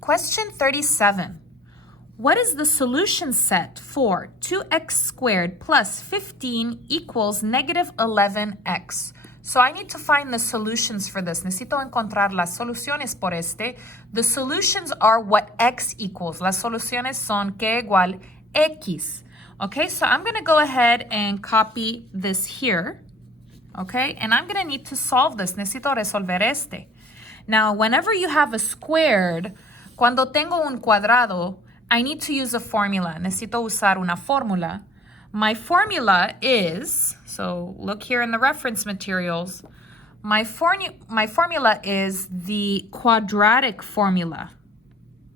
Question 37. What is the solution set for 2x squared plus 15 equals negative 11x? So I need to find the solutions for this. Necesito encontrar las soluciones por este. The solutions are what x equals. Las soluciones son que igual x. Okay, so I'm going to go ahead and copy this here. Okay, and I'm going to need to solve this. Necesito resolver este. Now, whenever you have a squared, cuando tengo un cuadrado, I need to use a formula. Necesito usar una fórmula. My formula is, so look here in the reference materials, my formula is the quadratic formula.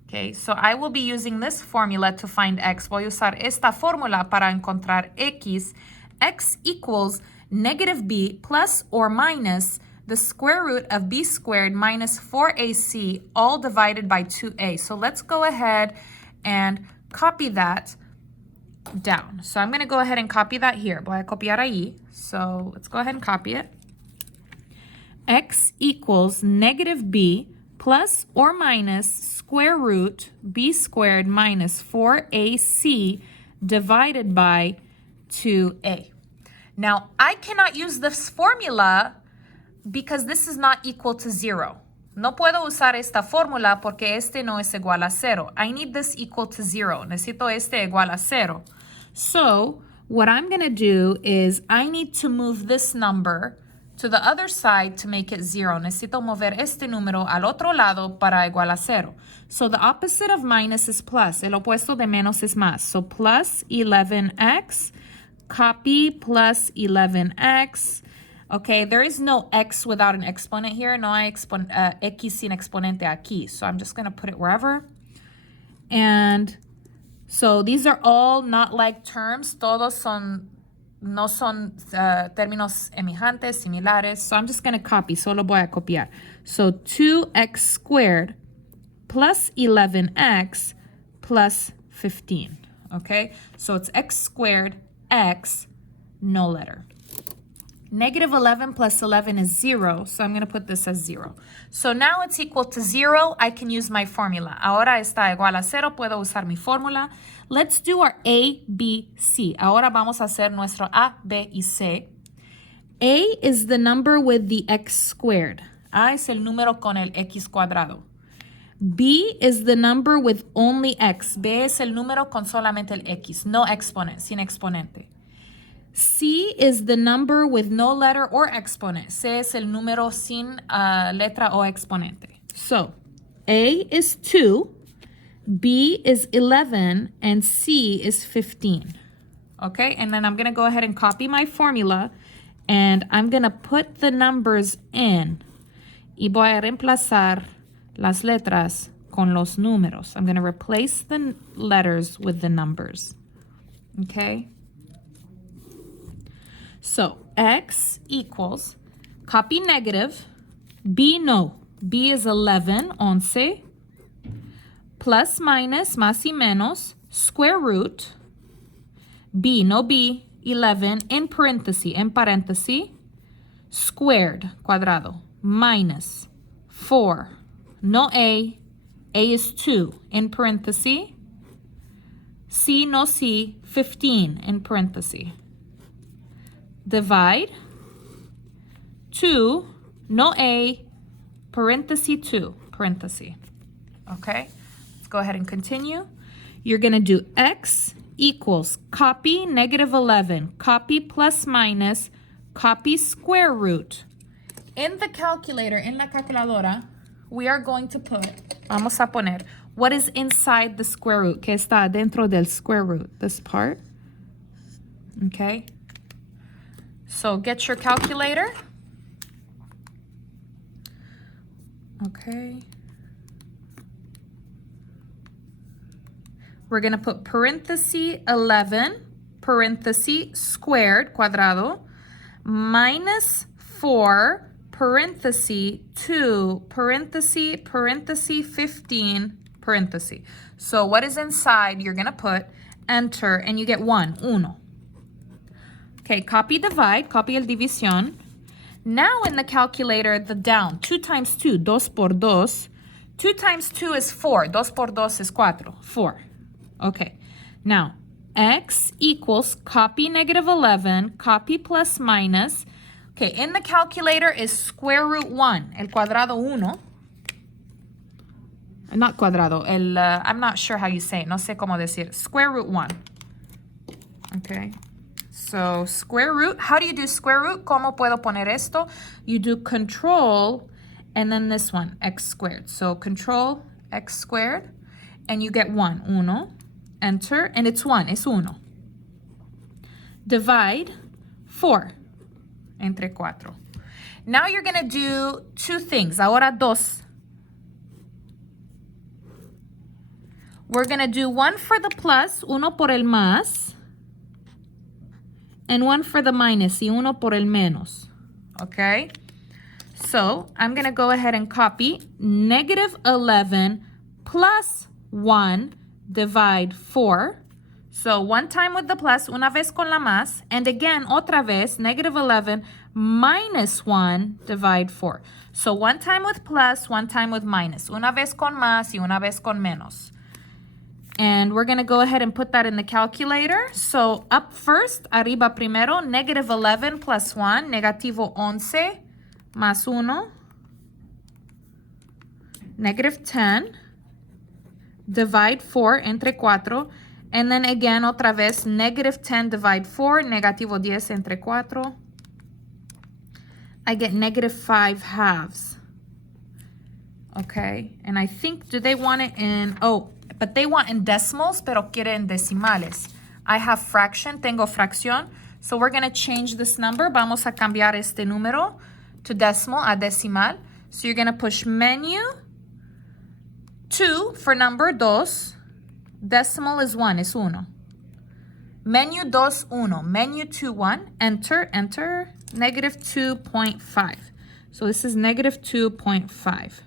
Okay, so I will be using this formula to find x. Voy a usar esta fórmula para encontrar x. X equals negative b plus or minus the square root of b squared minus 4ac all divided by 2a. So let's go ahead and copy that down. So I'm going to go ahead and copy that here. Voy a copiar ahí. So let's go ahead and copy it. X equals negative b plus or minus square root b squared minus 4ac divided by 2a. Now, I cannot use this formula because this is not equal to 0. No puedo usar esta fórmula porque este no es igual a 0. I need this equal to 0. Necesito este igual a 0. So what I'm going to do is I need to move this number to the other side to make it 0. Necesito mover este número al otro lado para igual a 0. So the opposite of minus is plus. El opuesto de menos es más. So plus 11x, copy plus 11x. Okay, there is no x without an exponent here. No hay x sin exponente aquí. So I'm just going to put it wherever. And so these are all not like terms. Todos no son términos semejantes, similares. So I'm just going to copy. Solo voy a copiar. So 2x squared plus 11x plus 15. Okay, so it's x squared, x, no letter. Negative 11 plus 11 is 0, so I'm going to put this as 0. So now it's equal to 0. I can use my formula. Ahora está igual a 0. Puedo usar mi fórmula. Let's do our A, B, C. Ahora vamos a hacer nuestro A, B, y C. A is the number with the x squared. A es el número con el x cuadrado. B is the number with only x. B es el número con solamente el x, no exponent, sin exponente. C is the number with no letter or exponent. C es el número sin letra o exponente. So, A is 2, B is 11, and C is 15. Okay, and then I'm going to go ahead and copy my formula, and I'm going to put the numbers in. Y voy a reemplazar las letras con los números. I'm going to replace the letters with the numbers. Okay? So, x equals, copy negative, b no, b is 11, 11, plus minus, más y menos, square root, b, no b, 11, in paréntesis, squared, cuadrado, minus 4, no a is 2, in paréntesis, c, no c, 15, in paréntesis. Divide 2, no a, parenthesis 2, parenthesis. Okay, let's go ahead and continue. You're going to do x equals copy negative 11, copy plus minus, copy square root. In the calculator, en la calculadora, we are going to put, vamos a poner, what is inside the square root, que está dentro del square root, this part. Okay. So get your calculator. Okay. We're going to put parenthesis 11, parenthesis squared, cuadrado, minus 4, parenthesis 2, parenthesis 15, parenthesis. So what is inside, you're going to put enter, and you get 1, uno. Okay, copy divide, copy el división. Now in the calculator, the down, 2 times 2, dos por dos, 2 times 2 is 4. 2 por 2 is 4. 4. Okay. Now, x equals copy negative 11, copy plus minus. Okay, in the calculator is square root 1. El cuadrado 1. Not cuadrado. I'm not sure how you say it. No sé cómo decir. Square root 1. Okay. So square root. How do you do square root? ¿Cómo puedo poner esto? You do control and then this one, x squared. So control x squared and you get 1. Uno. Enter and it's 1. It's uno. Divide 4. Entre 4. Now you're going to do two things. Ahora dos. We're going to do one for the plus, uno por el más, and one for the minus, y uno por el menos. Okay? So I'm going to go ahead and copy negative 11 plus 1 divide 4. So one time with the plus, una vez con la más, and again, otra vez, negative 11 minus 1 divide 4. So one time with plus, one time with minus. Una vez con más y una vez con menos. And we're going to go ahead and put that in the calculator. So up first, arriba primero, negative 11 plus 1, negativo 11, más 1, negative 10, divide 4 entre 4, and then again, otra vez, negative 10 divide 4, negativo 10 entre 4. I get negative 5 halves. Okay, and I think, do they want it in, oh, but they want in decimals, pero quieren decimales. I have fraction, tengo fracción. So we're going to change this number. Vamos a cambiar este número to decimal, a decimal. So you're going to push menu 2 for number 2. Decimal is 1, is 1. Menu 2, 1. Menu 2, 1. Enter, enter. Negative 2.5. So this is negative 2.5.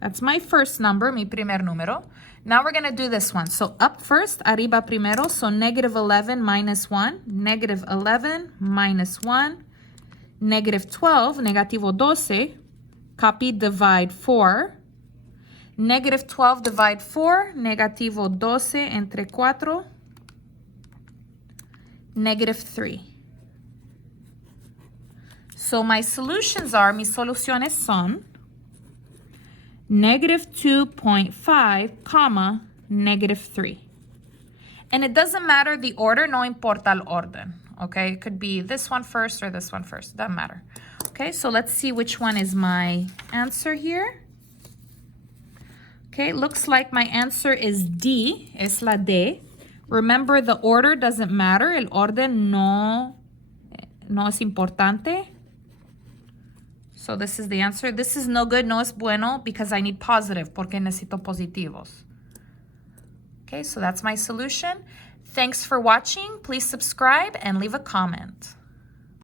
That's my first number, mi primer número. Now we're going to do this one. So up first, arriba primero. So negative 11 minus 1. Negative 11 minus 1. Negative 12, negativo 12. Copy, divide 4. Negative 12 divide 4. Negativo 12 entre 4. Negative 3. So my solutions are, mis soluciones son negative 2.5, comma, negative 3. And it doesn't matter the order, no importa el orden, okay? It could be this one first or this one first, doesn't matter. Okay, so let's see which one is my answer here. Okay, looks like my answer is D, es la D. Remember, the order doesn't matter, el orden no es importante. So this is the answer. This is no good, no es bueno, because I need positive, porque necesito positivos. Okay, so that's my solution. Thanks for watching. Please subscribe and leave a comment.